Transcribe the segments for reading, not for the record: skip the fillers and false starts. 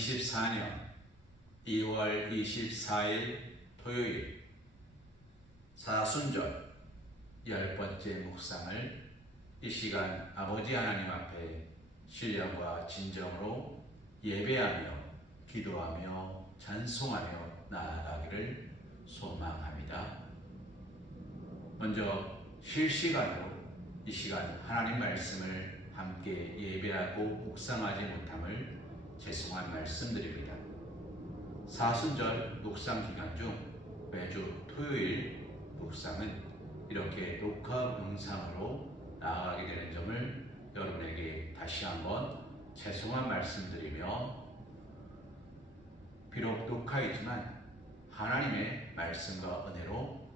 2024년 2월 24일 토요일 사순절 10번째 묵상을 이 시간 아버지 하나님 앞에 신령과 진정으로 예배하며 기도하며 찬송하며 나아가기를 소망합니다. 먼저 실시간으로 이 시간 하나님 말씀을 함께 예배하고 묵상하지 못함을 죄송한 말씀드립니다. 사순절 묵상 기간 중 매주 토요일 묵상은 이렇게 녹화 영상으로 나아가게 되는 점을 여러분에게 다시 한번 죄송한 말씀드리며, 비록 녹화이지만 하나님의 말씀과 은혜로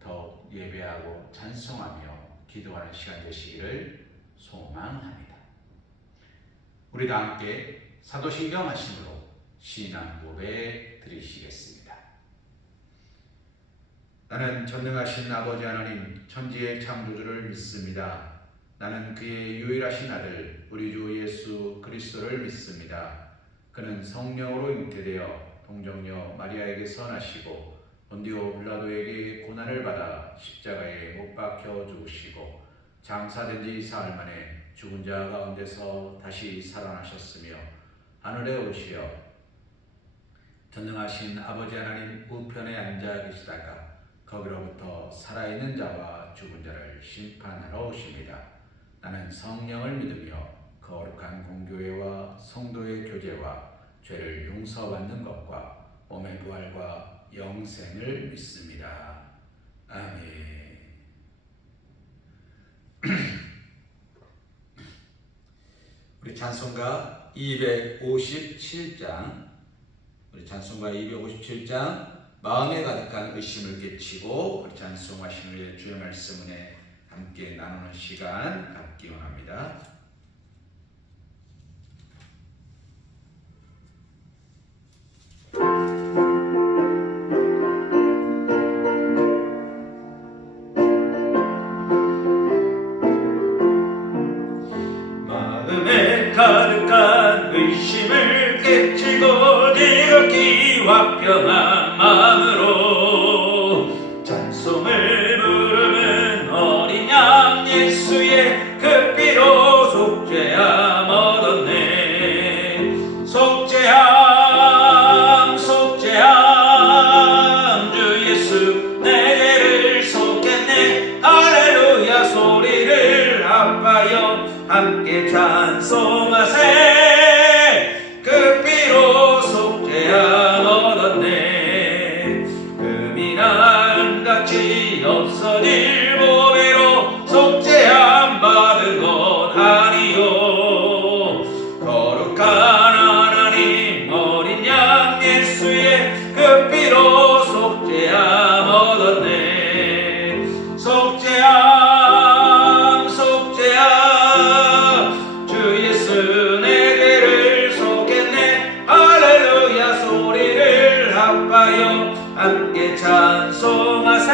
더욱 예배하고 찬송하며 기도하는 시간 되시기를 소망합니다. 우리 다 함께 사도신경 하심으로 신앙 고백 드리시겠습니다. 나는 전능하신 아버지 하나님 천지의 창조주를 믿습니다. 나는 그의 유일하신 아들 우리 주 예수 그리스도를 믿습니다. 그는 성령으로 잉태되어 동정녀 마리아에게서 나시고 본디오 빌라도에게 고난을 받아 십자가에 못 박혀 죽으시고 장사된 지 사흘 만에 죽은 자 가운데서 다시 살아나셨으며 하늘에 오시어 전능하신 아버지 하나님 우편에 앉아 계시다가 거기로부터 살아있는 자와 죽은 자를 심판하러 오십니다. 나는 성령을 믿으며 거룩한 공교회와 성도의 교제와 죄를 용서받는 것과 몸의 부활과 영생을 믿습니다. 아멘. 우리 찬송가 257장, 마음에 가득한 의심을 깨치고 우리 찬송하신 후에 주의 말씀 은혜 함께 나누는 시간 갖기 원합니다. 마음에 가득한 의심을 깨치고 지극히 화평한 마음으로 찬송을 부르는 어린 양 예수의 그 피로 속죄함 얻었네. 속죄함 속죄함 주 예수 내 죄를 속했네. 할렐루야 소리를 합하여 함께 찬송하세. 그 피로 속죄함 얻었네. 금이나 은같이 없어질 보배로 속죄함 받은 것 아니요. 거룩한 하나님 어린 양 예수의 그 피로 속죄함 얻었네. 속죄함 속죄함 주 예수 내 죄를 속했네. 할렐루야 소리를 합하여 함께 찬송하세.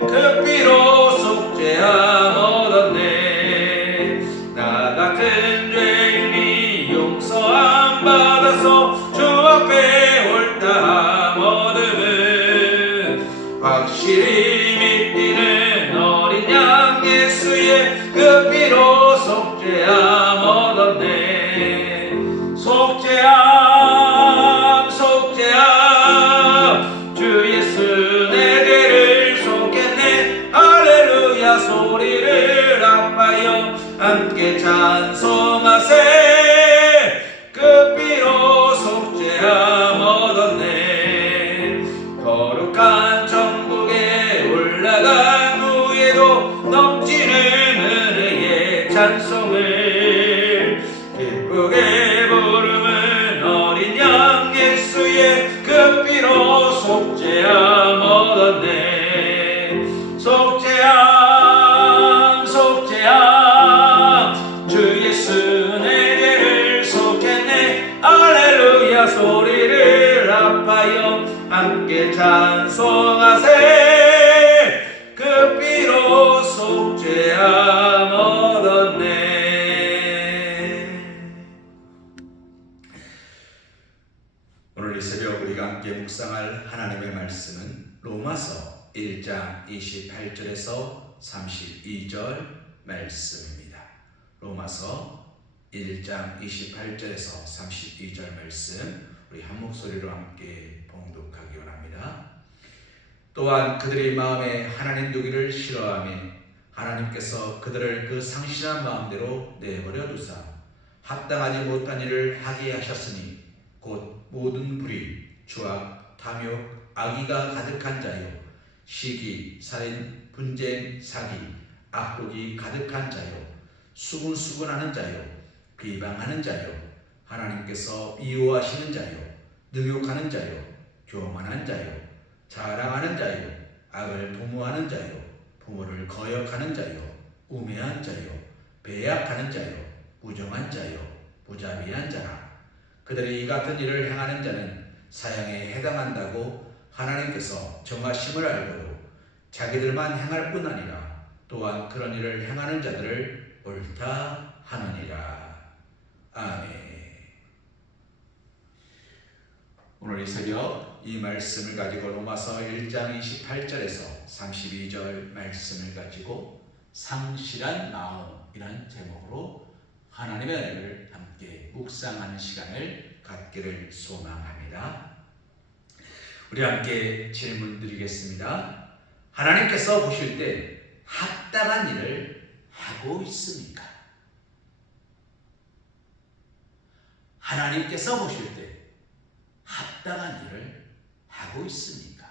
그 피로 속죄함 얻었네. 나 같은 죄인이 용서함 받아서 주 앞에 옳다함 얻음은 확실히 믿기는 어린 양 예수의 그 피로 속죄함 얻었네. 속죄함 속죄함 주 예수 내 죄를 속했네. 할렐루야 소리를 합하여 함께 찬송하세. 그 피로 속죄함 얻었네. 거룩한 천국에 올라간 후에도 넘치는 은혜의 찬송을 기쁘게 부르는 어린 양 예수의 그 피로 속죄함 얻었네. 속죄함 속죄함 주 예수 내 죄를 속했네. 할렐루야 소리를 합하여 함께 찬송하세. 그 피로 속죄함 얻었네. 로마서 1장 28절에서 32절 말씀입니다. 로마서 1장 28절에서 32절 말씀 우리 한 목소리로 함께 봉독하기 원합니다. 또한 그들의 마음에 하나님 두기를 싫어하며 하나님께서 그들을 그 상실한 마음대로 내버려 두사 합당하지 못한 일을 하게 하셨으니 곧 모든 불의, 추악, 탐욕, 악의가 가득한 자요 시기, 살인, 분쟁, 사기, 악독이 가득한 자요 수군수군하는 자요 비방하는 자요 하나님께서 미워하시는 자요 능욕하는 자요 교만한 자요 자랑하는 자요 악을 도모하는 자요 부모를 거역하는 자요 우매한 자요 배약하는 자요 부정한 자요 무자비한 자라 그들이 이 같은 일을 행하는 자는 사형에 해당한다고 하나님께서 정하심을 알고도 자기들만 행할 뿐 아니라 또한 그런 일을 행하는 자들을 옳다 하느니라. 아멘. 오늘 이 새벽 이 말씀을 가지고 로마서 1장 28절에서 32절 말씀을 가지고 상실한 마음이라는 제목으로 하나님의 은혜를 함께 묵상하는 시간을 갖기를 소망합니다. 우리 함께 질문 드리겠습니다. 하나님께서 보실 때 합당한 일을 하고 있습니까? 하나님께서 보실 때 합당한 일을 하고 있습니까?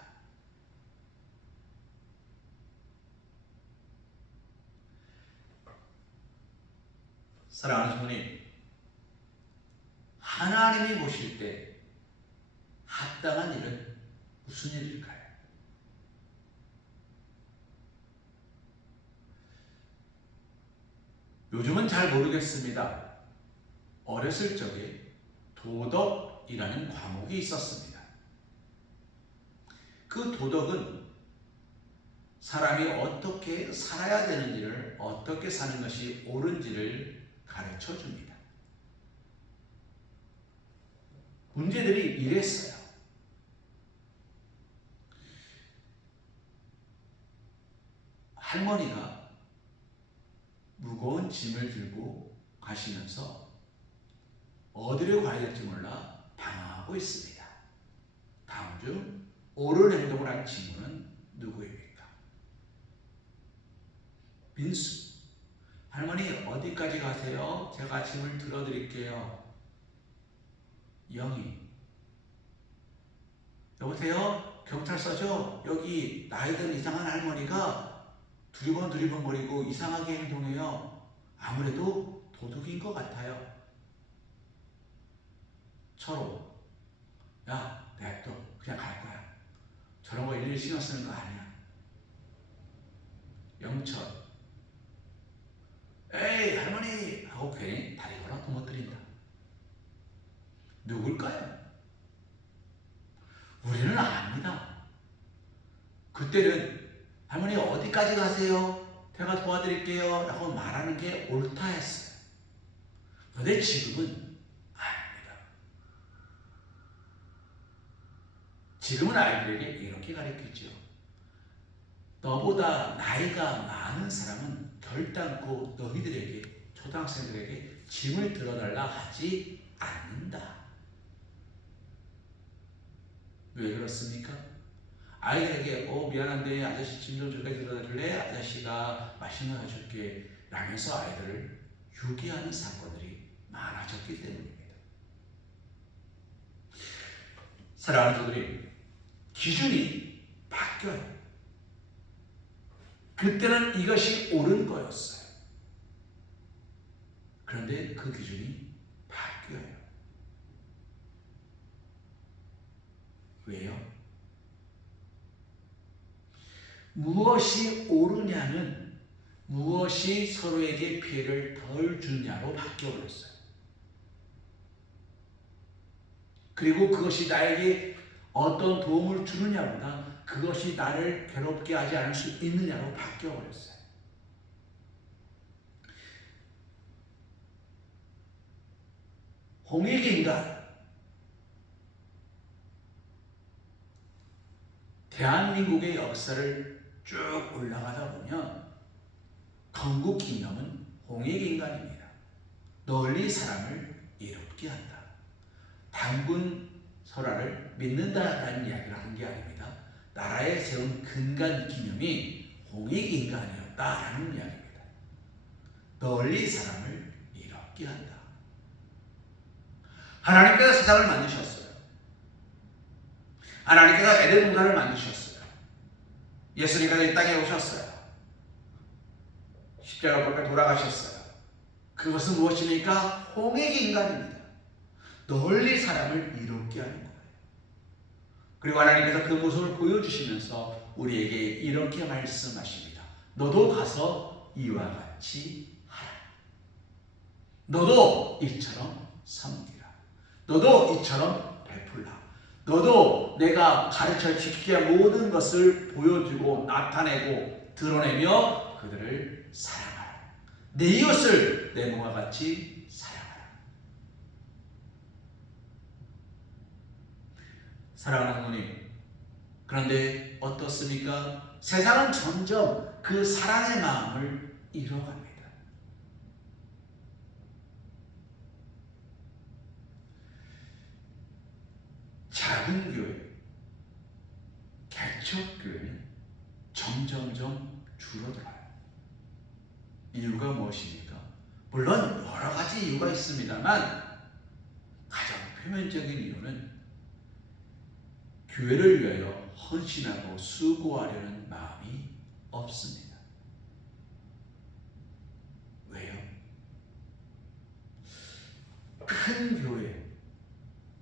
사랑하는 성도님, 하나님이 보실 때 합당한 일은 무슨 일일까요? 요즘은 잘 모르겠습니다. 어렸을 적에 도덕이라는 과목이 있었습니다. 그 도덕은 사람이 어떻게 살아야 되는지를, 어떻게 사는 것이 옳은지를 가르쳐 줍니다. 문제들이 이랬어요. 할머니가 무거운 짐을 들고 가시면서 어디로 가야 될지 몰라 당황하고 있습니다. 다음 중 옳은 행동을 한 친구는 누구입니까? 민수. 할머니 어디까지 가세요? 제가 짐을 들어드릴게요. 영희. 여보세요? 경찰서죠? 여기 나이 든 이상한 할머니가 두리번거리고 이상하게 행동해요. 아무래도 도둑인 것 같아요. 철호. 야, 냅둬. 그냥 갈 거야. 저런 거 일일이 신경 쓰는 거 아니야. 영철. 에이, 할머니! 하고 괜히 다리 걸어 도못 들인다. 누굴까요? 우리는 압니다. 그때는 할머니 어디까지 가세요? 제가 도와드릴게요. 라고 말하는 게 옳다 했어요. 그런데 지금은 아닙니다. 지금은 아이들에게 이렇게 가르치죠. 너보다 나이가 많은 사람은 결단코 너희들에게, 초등학생들에게 짐을 들어달라 하지 않는다. 왜 그렇습니까? 아이들에게 미안한데 아저씨 짐 좀 저기까지 들어달래? 아저씨가 맛있는 거 해줄게 라면서 아이들을 유기하는 사건들이 많아졌기 때문입니다. 사랑하는 성도들이, 기준이 바뀌어요. 그때는 이것이 옳은 거였어요. 그런데 그 기준이 바뀌어요. 왜요? 무엇이 옳으냐는 무엇이 서로에게 피해를 덜 주냐로 바뀌어버렸어요. 그리고 그것이 나에게 어떤 도움을 주느냐보다 그것이 나를 괴롭게 하지 않을 수 있느냐로 바뀌어버렸어요. 홍익인간 대한민국의 역사를 쭉 올라가다 보면 건국기념은 홍익인간입니다. 널리 사람을 이롭게 한다. 단군 설화를 믿는다라는 이야기를 한 게 아닙니다. 나라에 세운 근간 기념이 홍익인간이었다라는 이야기입니다. 널리 사람을 이롭게 한다. 하나님께서 세상을 만드셨어요. 하나님께서 에덴 동산을 만드셨어요. 예수님께서 이 땅에 오셨어요. 십자가 못 박혀 돌아가셨어요. 그것은 무엇입니까? 홍익인간입니다. 널리 사람을 이롭게 하는 거예요. 그리고 하나님께서 그 모습을 보여주시면서 우리에게 이렇게 말씀하십니다. 너도 가서 이와 같이 하라. 너도 이처럼 섬기라. 너도 이처럼 베풀라. 너도 내가 가르쳐 지키게 한 모든 것을 보여주고 나타내고 드러내며 그들을 사랑하라. 내 이웃을 내 몸과 같이 사랑하라. 사랑하는 성도님, 그런데 어떻습니까? 세상은 점점 그 사랑의 마음을 잃어갑니다. 작은 교회, 개척교회는 점점점 줄어들어요. 이유가 무엇입니까? 물론 여러 가지 이유가 있습니다만 가장 표면적인 이유는 교회를 위하여 헌신하고 수고하려는 마음이 없습니다. 왜요? 큰 교회,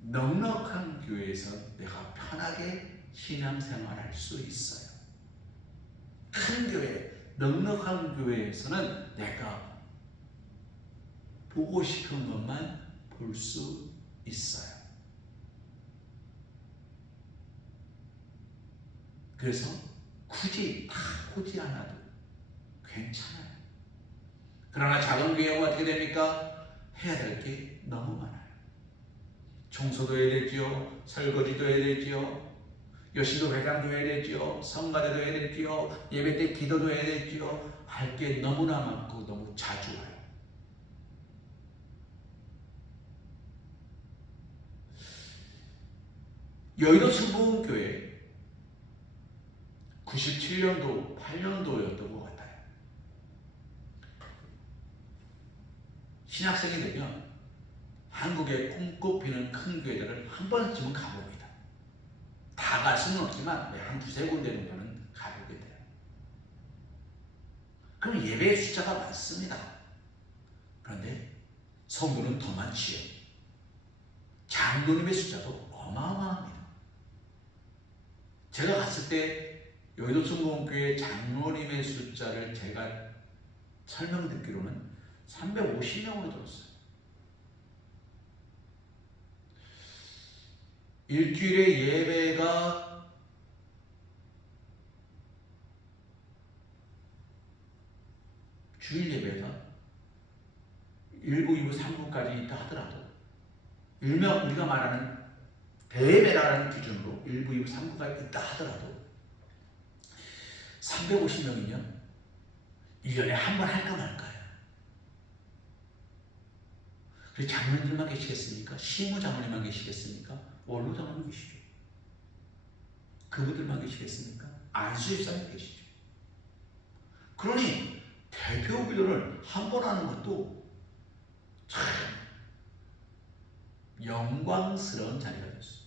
넉넉한 교회에서 내가 편하게 신앙생활할 수 있어요. 큰 교회, 넉넉한 교회에서는 내가 보고 싶은 것만 볼 수 있어요. 그래서 굳이 다 보지 않아도 괜찮아요. 그러나 작은 교회가 어떻게 됩니까? 해야 될 게 너무 많아요. 청소도 해야 되지요. 설거지도 해야 되지요. 여시도 회장도 해야 되지요. 성가대도 해야 되지요. 예배 때 기도도 해야 되지요. 할 게 너무나 많고 너무 자주 와요. 여의도 순복음교회 97년도, 8년도였던 것 같아요. 신학생이 되면 한국에 꿈꼽히는 큰 교회들을 한 번쯤은 가봅니다. 다 갈 수는 없지만 한 두세 군데 정도는 가보게 돼요. 그럼 예배의 숫자가 많습니다. 그런데 성도는 더 많지요. 장로님의 숫자도 어마어마합니다. 제가 갔을 때 여의도 순복음교회 장로님의 숫자를 제가 설명 듣기로는 350명으로 들었어요. 일주일에 예배가 주일 예배가 1부, 2부, 3부까지 있다 하더라도 일명 우리가 말하는 대예배라는 기준으로 1부, 2부, 3부가 있다 하더라도 350명이면 1년에 한 번 할까 말까요? 그리고 장로님만 계시겠습니까? 시무 장로님만 계시겠습니까? 원로 장로님 계시죠. 그분들만 계시겠습니까? 안수집사님 계시죠. 그러니 대표 기도를 한 번 하는 것도 참 영광스러운 자리가 됐어요.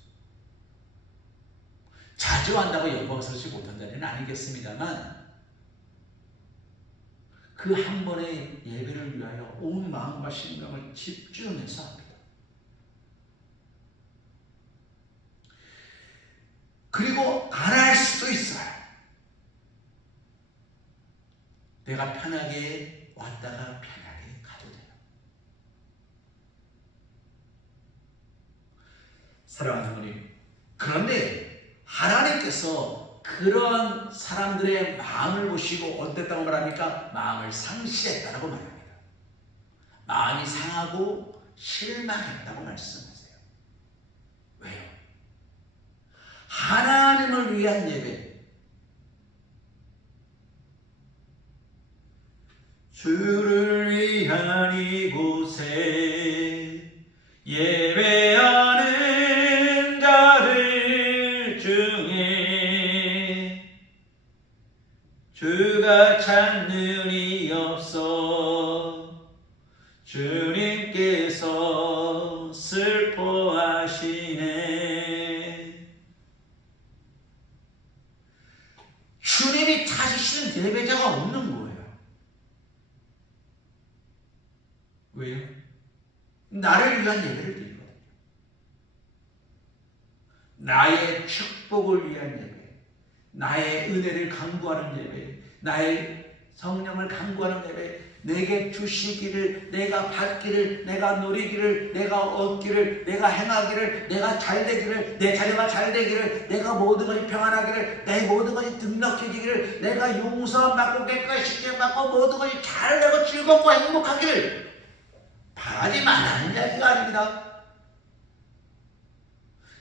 자주 한다고 영광스럽지 못한 자리는 아니겠습니다만 그 한 번의 예배를 위하여 온 마음과 심령을 집중해서 합니다. 그리고 안 할 수도 있어요. 내가 편하게 왔다가 편하게 가도 돼요. 사랑하는 성도님, 그런데 하나님께서 그런 사람들의 마음을 보시고 어땠다고 말합니까? 마음을 상실했다고 말합니다. 마음이 상하고 실망했다고 말씀하세요. 왜요? 하나님을 위한 예배. 주를 위한 이곳에 예배하는 자들 중에 주가 찾는 이 없어 주님께서 슬퍼하시네. 주님이 찾으시는 예배자가 없는 거예요. 왜요? 나를 위한 예배를 드리거든요. 나의 축복을 위한 예배, 나의 은혜를 강구하는 예배, 나의 성령을 강구하는 예배, 내게 주시기를, 내가 받기를, 내가 누리기를, 내가 얻기를, 내가 행하기를, 내가 잘되기를, 내 자녀가 잘되기를, 내가 모든 것이 평안하기를, 내 모든 것이 등락해지기를, 내가 용서받고 깨끗하게 받고 모든 것이 잘되고 즐겁고 행복하기를 바라지 말라는 이야기가 아닙니다.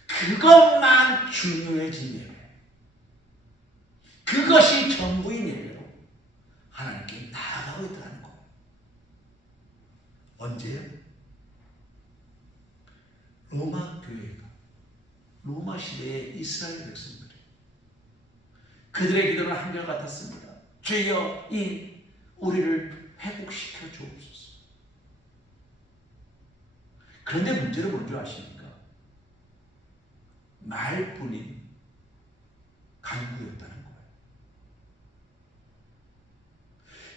그것만 중요해진 예배, 그것이 전부인 예배로 하나님께 나아가고 있다는 거. 언제요? 로마 교회가, 로마 시대의 이스라엘 백성들이 그들의 기도는 한결같았습니다. 주여 이 우리를 회복시켜 주옵소서. 그런데 문제는 뭔지 아십니까? 말뿐인 간구였다는 거예요.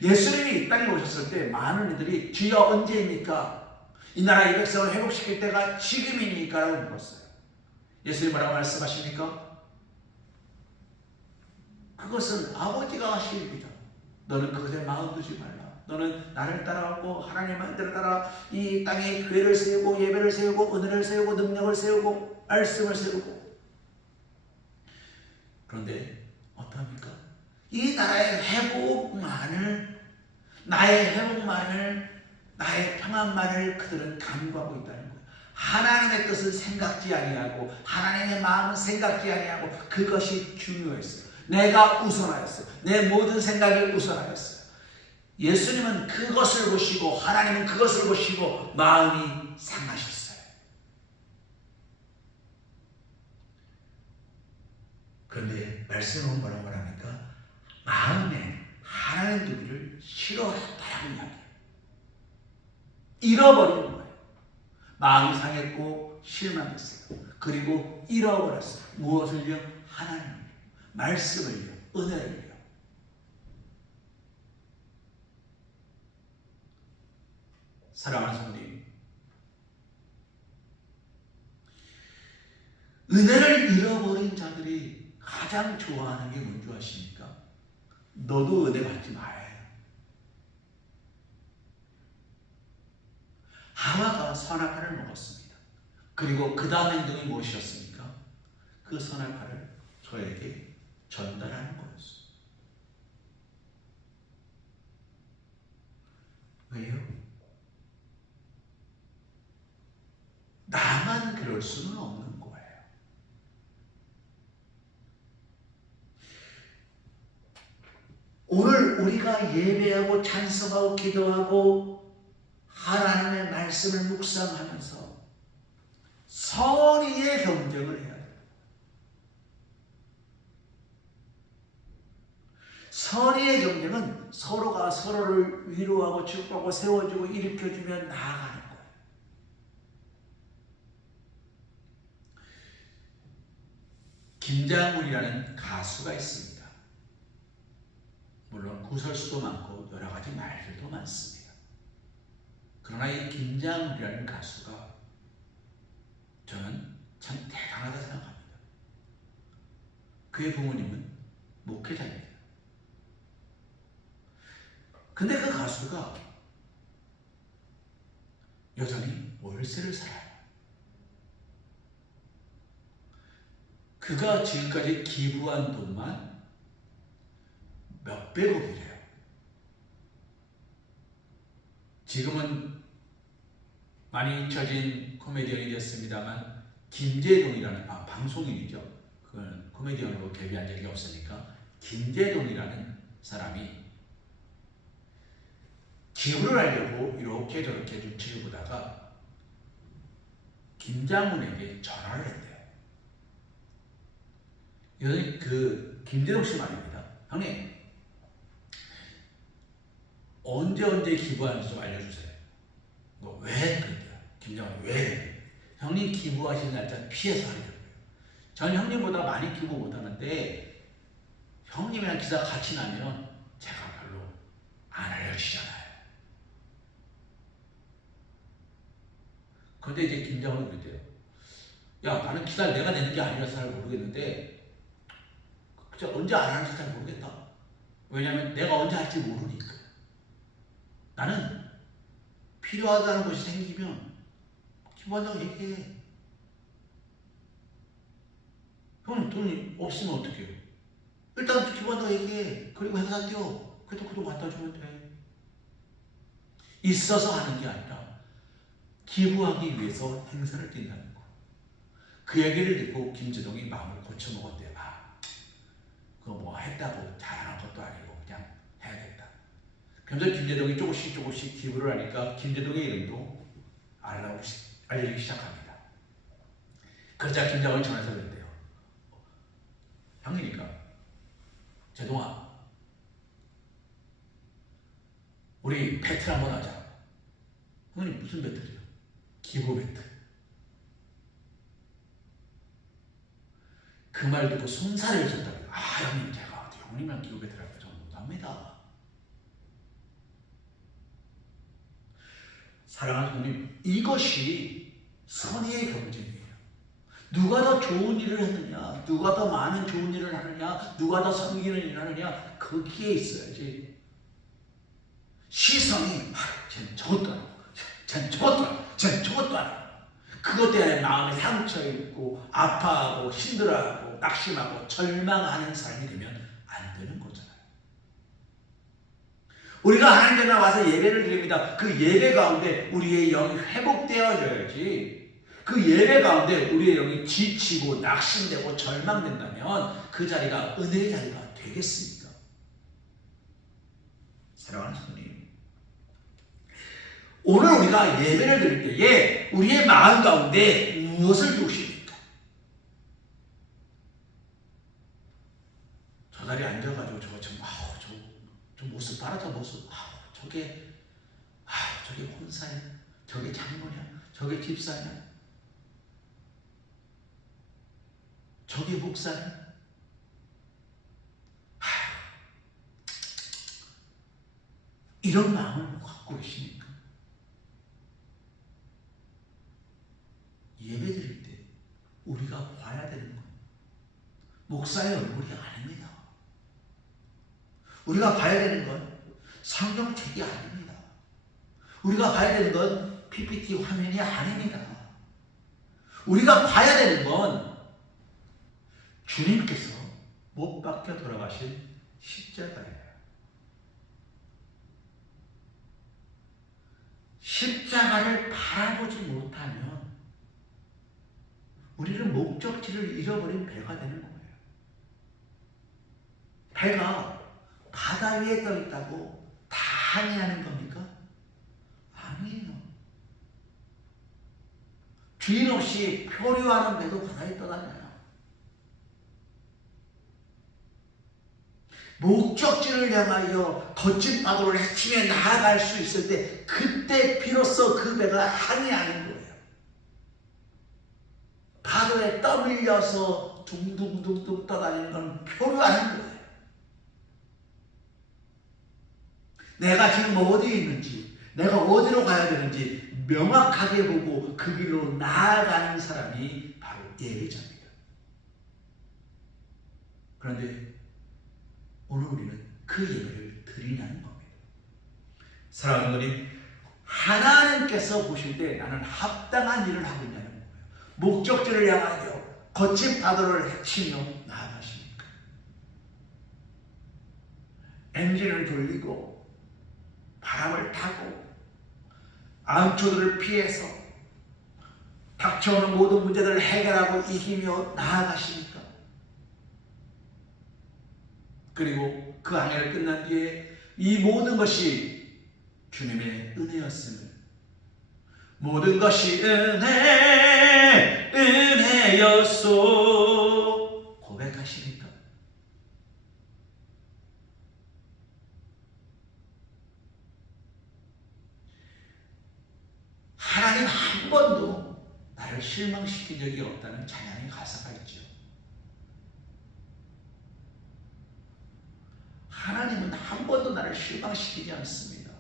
예수님이 이 땅에 오셨을 때 많은 이들이 주여 언제입니까? 이 나라 이 백성을 회복시킬 때가 지금입니까? 라고 물었어요. 예수님이 뭐라고 말씀하십니까? 그것은 아버지가 하실 일이다. 너는 그것에 마음 두지 말라. 너는 나를 따라가고 하나님의 뜻을 따라 이 땅에 교회를 세우고 예배를 세우고 은혜를 세우고 능력을 세우고 말씀을 세우고. 그런데 어떡합니까? 이 나라의 회복만을, 나의 회복만을, 나의 평안만을 그들은 간구하고 있다는 거예요. 하나님의 뜻은 생각지 아니하고 하나님의 마음은 생각지 아니하고 그것이 중요했어요. 내가 우선하였어요. 내 모든 생각이 우선하였어요. 예수님은 그것을 보시고 하나님은 그것을 보시고 마음이 상하셨어요. 그런데 말씀은 뭐라고 말합니까? 마음에 하나님 두기를 싫어했다라는 이야기예요. 잃어버린 거예요. 마음이 상했고 실망했어요. 그리고 잃어버렸어요. 무엇을요? 하나님을요. 말씀을요. 은혜를요. 사랑하는 성도님, 은혜를 잃어버린 자들이 가장 좋아하는 게 뭔지 아십니까? 너도 은혜 받지 마요. 하와가 선악과를 먹었습니다. 그리고 그 다음 행동이 무엇이었습니까? 그 선악과를 저에게 전달하는 거였어요. 왜요? 나만 그럴 수는 없는 거예요. 오늘 우리가 예배하고 찬송하고 기도하고 하나님의 말씀을 묵상하면서 선의의 경쟁을 해야 돼요. 선의의 경쟁은 서로가 서로를 위로하고 축복하고 세워주고 일으켜주며 나아가는 거예요. 김장훈이라는 가수가 있습니다. 물론 구설수도 많고 여러 가지 말들도 많습니다. 그러나 이 김장훈이라는 가수가 저는 참 대단하다 생각합니다. 그의 부모님은 목회자입니다. 근데 그 가수가 여전히 월세를 살아요. 그가 지금까지 기부한 돈만 몇백억이래요. 지금은 많이 잊혀진 코미디언이 됐습니다만 김재동이라는 방송인이죠. 그건 코미디언으로 데뷔한 적이 없으니까 김재동이라는 사람이 기부를 하려고 이렇게 저렇게 눈치를 보다가 김장훈에게 전화를 했대요. 이건 그 김재동 씨 말입니다. 형님 언제 기부하는지 좀 알려주세요. 뭐 왜 그랬대요. 김장훈이 왜? 형님 기부하시는 날짜 피해서 하려고요. 전 형님보다 많이 기부 못하는데 형님이랑 기사 같이 나면 제가 별로 안 알려주시잖아요. 근데 이제 김장훈이 그랬대요. 야, 나는 기사를 내가 내는 게 아니라서 잘 모르겠는데 진짜 언제 안 하는지 잘 모르겠다. 왜냐면 내가 언제 할지 모르니까. 나는 필요하다는 것이 생기면 기부한다고 얘기해. 형님 돈이 없으면 어떡해요? 일단 기부한다고 얘기해. 그리고 회사 뛰어. 그래도 그거 갖다 주면 돼. 있어서 하는 게 아니라 기부하기 위해서 행사를 뛴다는 거. 그 얘기를 듣고 김재동이 마음을 고쳐먹었대요. 아, 그거 뭐 했다고 잘하는 것도 아니고 그냥 해야겠다. 그러면서 김재동이 조금씩 기부를 하니까 김재동의 이름도 알리기 시작합니다. 그러자 김장훈이 전화해서 그랬대요. 형님이니까 재동아, 우리 배틀 한번 하자. 형님 무슨 배틀이요? 기부 배틀. 그 말 듣고 손살을 쳤다고요. 아 형님 제가 어디 형님이랑 기부 배틀 할까? 저는 못합니다. 사랑하는 형님, 이것이 선의의 경쟁이에요. 누가 더 좋은 일을 했느냐, 누가 더 많은 좋은 일을 하느냐, 누가 더 섬기는 일을 하느냐, 거기에 있어야지. 시선이 쟤는 저것도 안 하고 쟤는 저것도 안 하고 쟤는 저것도 안 하고 그것 때문에 마음에 상처 입고 아파하고 힘들어하고 낙심하고 절망하는 삶이 되면 안 되는 거잖아요. 우리가 하나님께 나와서 예배를 드립니다. 그 예배 가운데 우리의 영이 회복되어져야지. 그 예배 가운데 우리의 영이 지치고 낙심되고 절망된다면 그 자리가 은혜의 자리가 되겠습니까? 사랑하는 성도님, 오늘 우리가 예배를 드릴 때에 우리의 마음 가운데 무엇을 두십니까? 저 자리에 앉아가지고 저 모습 봐라. 저 모습. 저게 혼사야. 저게 장모냐. 저게 집사냐. 저게 목사냐. 이런 마음을 갖고 계십니까? 예배 드릴 때 우리가 봐야 되는 건 목사의 얼굴이 아닙니다. 우리가 봐야 되는 건 성경책이 아닙니다. 우리가 봐야 되는 건 PPT 화면이 아닙니다. 우리가 봐야 되는 건 주님께서 못 박혀 돌아가신 십자가예요. 십자가를 바라보지 못하면 우리는 목적지를 잃어버린 배가 되는 거예요. 배가 바다 위에 떠 있다고 다 항해하는 겁니까? 아니에요. 주인 없이 표류하는 배도 바다에 떠다녀요. 목적지를 향하여 거친 파도를 헤치며 나아갈 수 있을 때 그때 비로소 그 배가 항해하는 거예요. 파도에 떠밀려서 둥둥둥둥 떠다니는 건 표류하는 거예요. 내가 지금 어디에 있는지, 내가 어디로 가야 되는지 명확하게 보고 그 길로 나아가는 사람이 바로 예배자입니다. 그런데 오늘 우리는 그 예배를 드리냐는 겁니다. 사랑하는 분이 하나님께서 보실 때 나는 합당한 일을 하고 있냐는 거예요. 목적지를 향하여 거친 파도를 헤치며 나아가십니까? 엔진을 돌리고 바람을 타고 암초들을 피해서 닥쳐오는 모든 문제들을 해결하고 이기며 나아가십니까? 그리고 그 항해를 끝난 뒤에 이 모든 것이 주님의 은혜였음을, 모든 것이 은혜였소 고백하시니까 하나님 한 번도 나를 실망시킨 적이 없다는 찬양의 가사가 있죠. 하나님은 한 번도 나를 실망시키지 않습니다.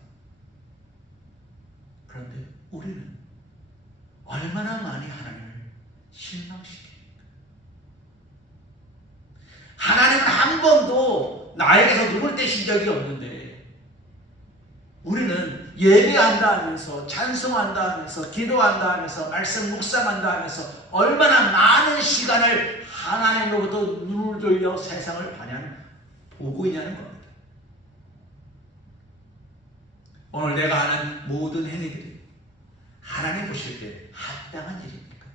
그런데 우리는 얼마나 많이 하나님을 실망시킵니까? 하나님은 한 번도 나에게서 눈을 떼신 적이 없는데 우리는 예배한다 하면서, 찬송한다 하면서, 기도한다 하면서, 말씀 묵상한다 하면서 얼마나 많은 시간을 하나님으로부터 눈을 돌려 세상을 보고 있냐는 겁니다. 오늘 내가 하는 모든 행위들이 하나님 보실 때 합당한 일입니까?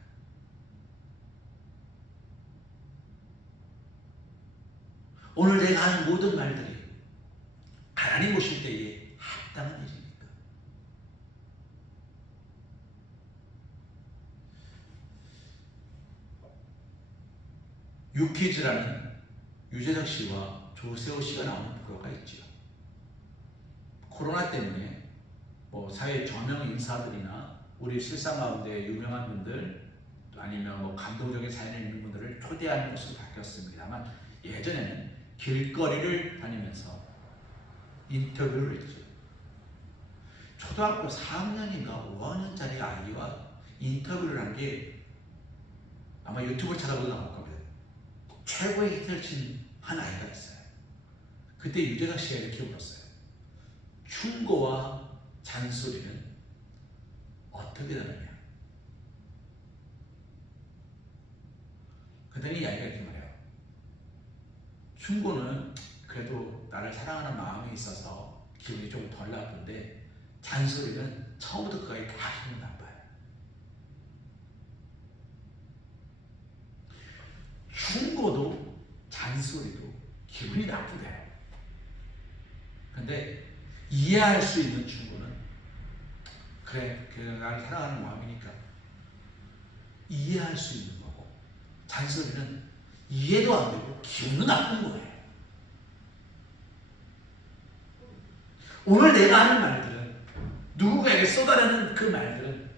오늘 내가 하는 모든 말들이 하나님 보실 때에 합당한 일입니까? 유퀴즈라는 유재석 씨와 조세호 씨가 나오는 프로가 있죠. 코로나 때문에 사회 저명 인사들이나 우리 실상 가운데 유명한 분들 아니면 감동적인 사연을 있는 분들을 초대하는 것으로 바뀌었습니다만 예전에는 길거리를 다니면서 인터뷰를 했죠. 초등학교 4학년인가 5학년짜리 아이와 인터뷰를 한 게 아마 유튜브 찾아보도 나올 겁니다. 최고의 히트를 친 한 아이가 있어요. 그때 유재석 씨가 이렇게 물었어요. 충고와 잔소리는 어떻게 다르냐? 그랬더니 이 아이가 이렇게 말해요. 충고는 그래도 나를 사랑하는 마음이 있어서 기분이 좀 덜 나쁜데 잔소리는 처음부터 끝까지 다 기분 나빠요. 충고도 잔소리도 기분이 나쁘대. 근데 이해할 수 있는 충고는 그래, 나를 사랑하는 마음이니까 이해할 수 있는 거고, 잔소리는 이해도 안 되고 기분도 나쁜 거예요. 오늘 내가 하는 말들은, 누군가에게 쏟아내는 그 말들은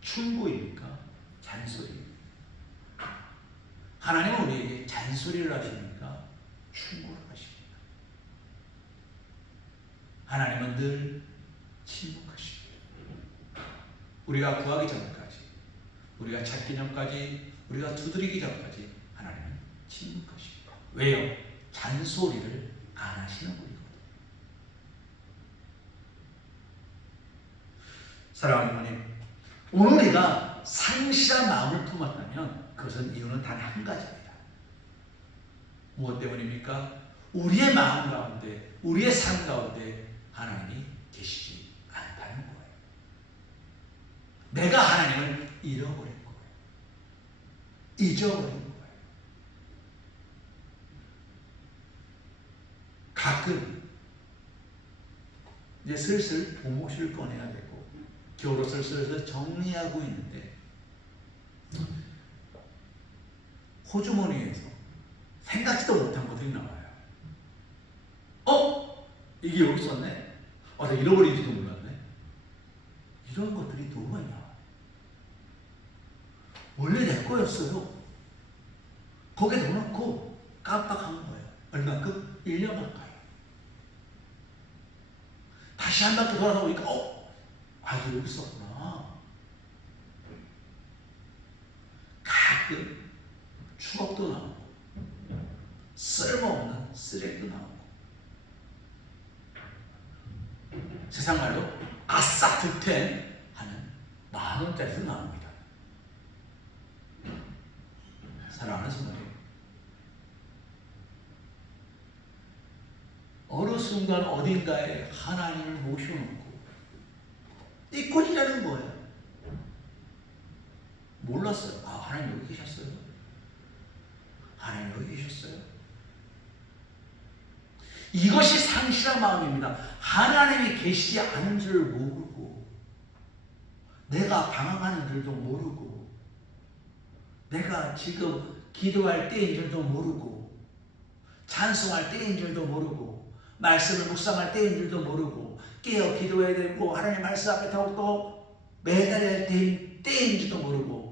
충고입니까? 잔소리입니까? 하나님은 우리에게 잔소리를 하십니까? 충고를 하십니까? 하나님은 늘 침묵하십니다. 우리가 구하기 전까지, 우리가 찾기 전까지, 우리가 두드리기 전까지 하나님은 침묵하십니다. 왜요? 잔소리를 안 하시는 분이거든요. 사랑하는 어머님, 오늘 우리가 상실한 마음을 품었다면 그것은 이유는 단 한 가지입니다. 무엇 때문입니까? 우리의 마음 가운데, 우리의 삶 가운데 하나님이 계시지 않다는 거예요. 내가 하나님을 잃어버린 거예요. 잊어버린 거예요. 가끔 이제 슬슬 보목실을 꺼내야 되고 겨울옷을 슬슬 정리하고 있는데 호주머니에서 생각지도 못한 것들이 나와요. 이게 여기 있었네? 내가 잃어버린지도 몰랐네? 이런 것들이 너무 많이 나와요. 원래 내 거였어요. 거기에 넣어놓고 깜빡한 거예요. 얼마큼? 1년 가까이. 다시 한 바퀴 돌아서 보니까 이게 여기 있었구나. 가끔 추억도 나오고 쓸모없는 쓰레기도 나오고 세상 말로 아싸 득템 하는 10,000원짜리도 나옵니다. 사랑하는 성도님, 어느 순간 어딘가에 하나님을 모셔놓고 잊고 지내는 거예요. 몰랐어요. 하나님 여기 계셨어요? 하나님 여기 계셨어요? 이것이 상실한 마음입니다. 하나님이 계시지 않은 줄 모르고, 내가 방황하는 줄도 모르고, 내가 지금 기도할 때인 줄도 모르고, 찬송할 때인 줄도 모르고, 말씀을 묵상할 때인 줄도 모르고, 깨어 기도해야 되고 하나님 말씀 앞에 더욱더 매달려야 때인 줄도 모르고,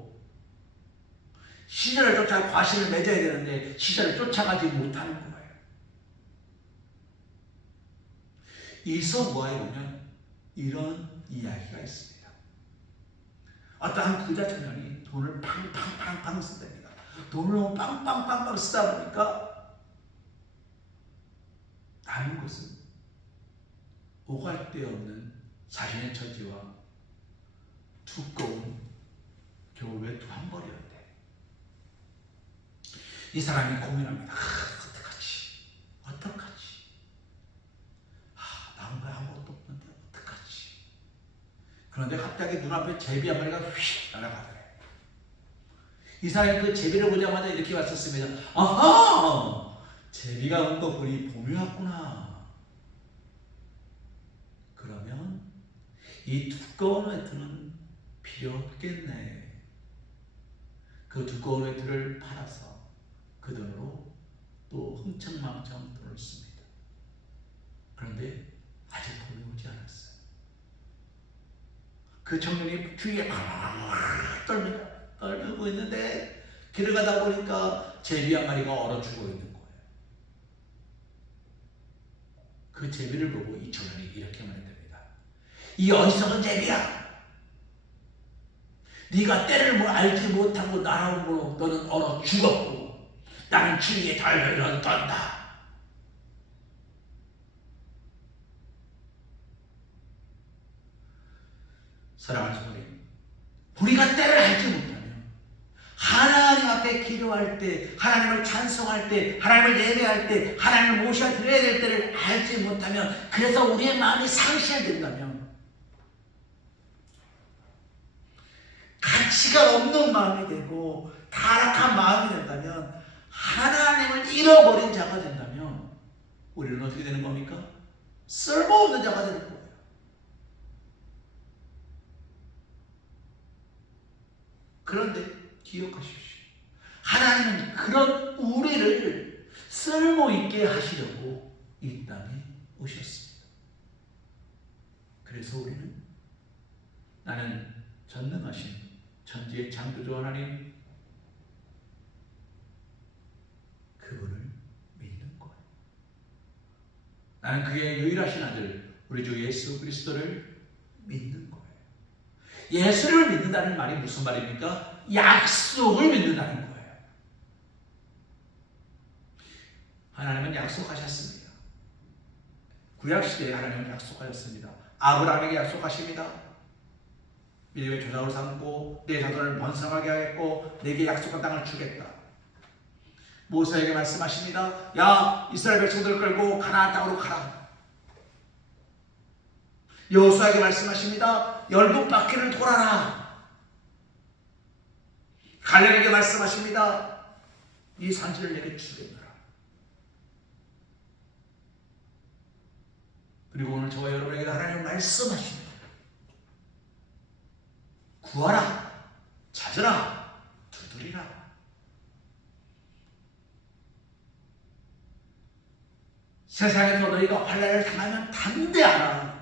시절을 쫓아 과실을 맺어야 되는데 시절을 쫓아가지 못하는 거예요. 이서구에 보면 이런 이야기가 있습니다. 어떠한 부자 청년이 돈을 팡팡팡팡 쓴답니다. 돈을 너무 빵빵빵빵 쓰다 보니까 남은 것은 오갈 데 없는 자신의 처지와 두꺼운 교회 두 한 벌이었대. 이 사람이 고민합니다. 어떡하지? 남은 거 아무것도 없는데 어떡하지? 그런데 갑자기 눈앞에 제비 한 마리가 휙 날아가더래. 이 사람이 그 제비를 보자마자 이렇게 왔었습니다. 아하! 제비가 온 거 보니 봄이 왔구나. 그러면 이 두꺼운 외투는 필요 없겠네. 그 두꺼운 외투를 팔아서 그 돈으로 또 흥청망청 돈을 씁니다. 그런데 아직 돈이 오지 않았어요. 그 청년이 주위에 떨고 있는데 길을 가다 보니까 제비 한 마리가 얼어 죽어 있는 거예요. 그 제비를 보고 이 청년이 이렇게 말했답니다. 이 어리석은 제비야! 네가 때를 알지 못하고 날아오므로 너는 얼어 죽었고 나는 주위에 덜덜 떤다. 사랑하는 성도님, 우리가 때를 알지 못하면 하나님 앞에 기도할 때, 하나님을 찬송할 때, 하나님을 예배할 때, 하나님을 모셔 드려야 될 때를 알지 못하면, 그래서 우리의 마음이 상실된다면, 가치가 없는 마음이 되고 타락한 마음이 된다면, 하나님을 잃어버린 자가 된다면 우리는 어떻게 되는 겁니까? 쓸모없는 자가 되는 거예요. 그런데 기억하십시오. 하나님은 그런 우리를 쓸모있게 하시려고 이 땅에 오셨습니다. 그래서 우리는 나는 전능하신 천지의 창조주 하나님, 그분을 믿는 거예요. 나는 그의 유일하신 아들 우리 주 예수 그리스도를 믿는 거예요. 예수를 믿는다는 말이 무슨 말입니까? 약속을 믿는다는 거예요. 하나님은 약속하셨습니다. 구약시대에 하나님은 약속하셨습니다. 아브라함에게 약속하십니다. 믿음의 조상으로 삼고 내 자손을 번성하게 하겠고 내게 약속한 땅을 주겠다. 모세에게 말씀하십니다. 야, 이스라엘 백성들을 끌고 가나안 땅으로 가라. 여호수아에게 말씀하십니다. 열국 바퀴를 돌아라. 갈렙에게 말씀하십니다. 이 산지를 내게 주겠노라. 그리고 오늘 저와 여러분에게 하나님 말씀하십니다. 구하라, 찾으라, 두드리라. 세상에서 너희가 환난을 당하면 담대하라.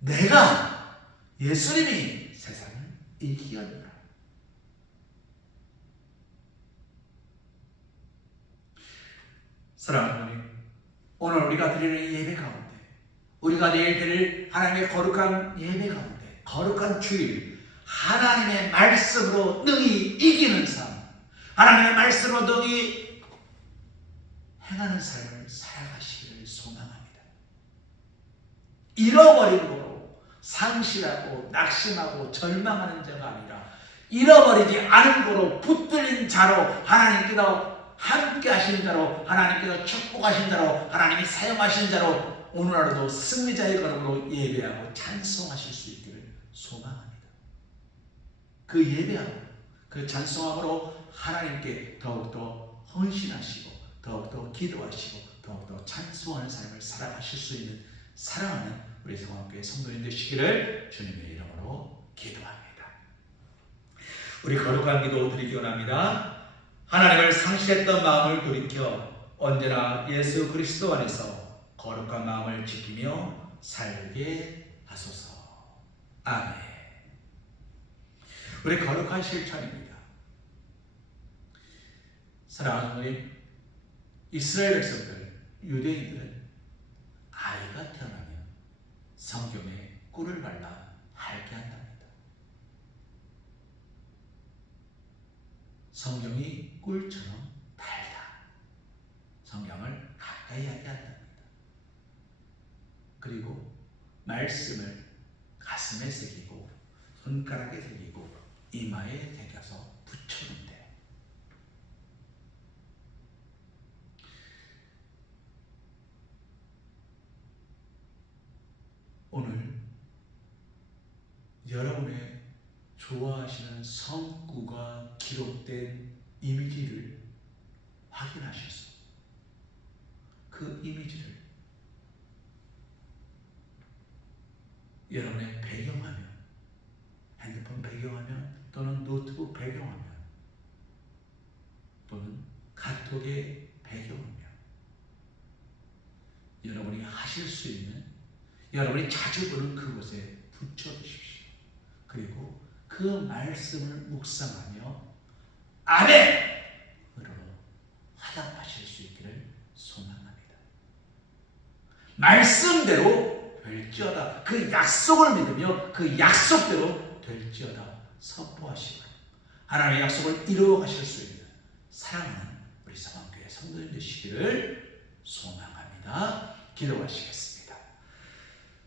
내가 예수님이 세상을 이기었노라. 사랑하는 하나님, 오늘 우리가 드리는 예배 가운데, 우리가 내일 드릴 하나님의 거룩한 예배 가운데, 거룩한 주일, 하나님의 말씀으로 능히 이기는 삶, 하나님의 말씀으로 능히 행하는 삶을 살아가시기를 소망합니다. 잃어버린 거로 상실하고 낙심하고 절망하는 자가 아니라 잃어버리지 않은 거로 붙들린 자로 하나님께서 함께 하신 자로, 하나님께서 축복하신 자로, 하나님이 사용하신 자로 오늘 하루도 승리자의 걸음으로 예배하고 찬송하실 수 있기를 소망합니다. 그 예배하고 그 찬송함으로 하나님께 더욱더 헌신하시고 더욱더 기도하시고 더욱더 찬송하는 삶을 살아가실 수 있는 사랑하는 우리 성황교회 성도님 되시기를 주님의 이름으로 기도합니다. 우리 거룩한 기도 드리기 원합니다. 하나님을 상실했던 마음을 돌이켜 언제나 예수 그리스도 안에서 거룩한 마음을 지키며 살게 하소서. 아멘. 우리 거룩한 실천입니다. 사랑하는 우리 이스라엘 백성들, 유대인들은 아이가 태어나면 성경에 꿀을 발라 핥게 한답니다. 성경이 꿀처럼 달다. 성경을 가까이 하게 한답니다. 그리고 말씀을 가슴에 새기고 손가락에 새기고 이마에 새겨서 붙여놓는데 오늘 여러분의 좋아하시는 성구가 기록된 이미지를 확인하셔서 그 이미지를 여러분의 배경화면, 핸드폰 배경화면 또는 노트북 배경화면 또는 카톡의 배경화면 여러분이 하실 수 있는 여러분이 자주 보는 그곳에 붙여주십시오. 그리고 그 말씀을 묵상하며 아멘으로 화답하실 수 있기를 소망합니다. 말씀대로 될지어다. 그 약속을 믿으며 그 약속대로 될지어다 선포하시고 하나님의 약속을 이루어 가실 수 있는 사랑하는 우리 성황교회 성도님 되시기를 소망합니다. 기도하시겠습니다.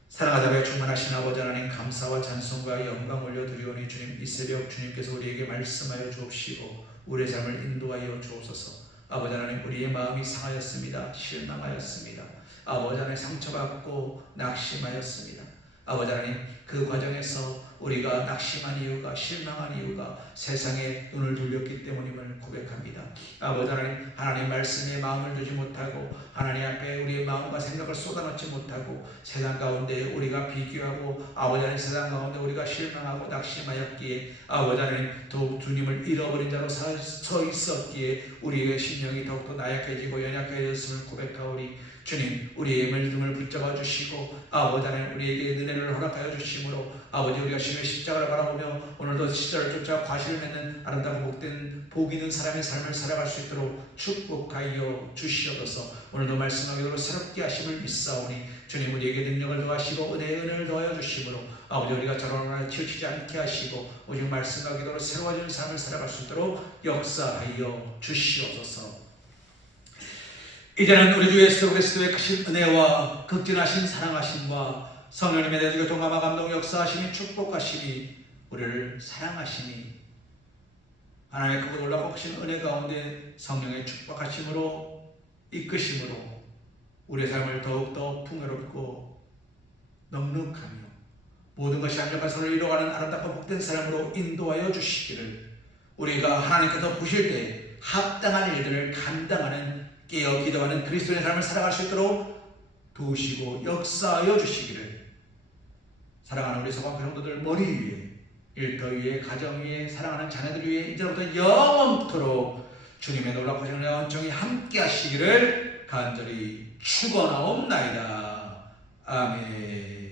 사랑하다가 충만하신 아버지 하나님, 감사와 찬송과 영광 올려드리오니 주님, 이 새벽 주님께서 우리에게 말씀하여 주옵시고 우리의 삶을 인도하여 주옵소서. 아버지 하나님, 우리의 마음이 상하였습니다. 실망하였습니다. 아버지 하나님, 상처받고 낙심하였습니다. 아버지 하나님, 그 과정에서 우리가 낙심한 이유가, 실망한 이유가 세상에 눈을 돌렸기 때문임을 고백합니다. 아버지 하나님, 하나님 말씀에 마음을 두지 못하고 하나님 앞에 우리의 마음과 생각을 쏟아놓지 못하고 세상 가운데 우리가 비교하고 아버지 하나님 세상 가운데 우리가 실망하고 낙심하였기에 아버지 하나님 더욱 주님을 잃어버린 자로 서 있었기에 우리의 심령이 더욱더 나약해지고 연약해졌음을 고백하오니 주님, 우리의 믿음을 붙잡아 주시고 아버지 하나님 우리에게 은혜를 허락하여 주심으로 아버지 우리가 주님의 십자가를 바라보며 오늘도 십자가를 쫓아 과실을 맺는 아름다운 복된 복 있는 사람의 삶을 살아갈 수 있도록 축복하여 주시옵소서. 오늘도 말씀하기로 새롭게 하심을 믿사오니 주님, 우리에게 능력을 더하시고 은혜를 더하여 주심으로 아버지 우리가 저런 하나 치우치지 않게 하시고 오직 말씀하기로 새로워진 삶을 살아갈 수 있도록 역사하여 주시옵소서. 이제는 우리 주 예수 그리스도의 크신 은혜와 극진하신 사랑하심과 성령님의 대주교 동감화 감동 역사하심이 축복하심이 우리를 사랑하심이 하나님의 크고 놀랍고 크신 은혜 가운데 성령의 축복하심으로 이끄심으로 우리의 삶을 더욱더 풍요롭고 넉넉하며 모든 것이 완벽한 선을 이루어가는 아름답고 복된 사람으로 인도하여 주시기를 우리가 하나님께서 보실 때 합당한 일들을 감당하는 깨어 기도하는 그리스도의 삶을 살아갈 수 있도록 도우시고 역사하여 주시기를 사랑하는 우리 성황교회 성도들 머리 위에 일터 위에 가정 위에 사랑하는 자녀들 위에 이제부터 영원토록 주님의 놀랍고 전의 은총이 함께 하시기를 간절히 축원하옵나이다. 아멘.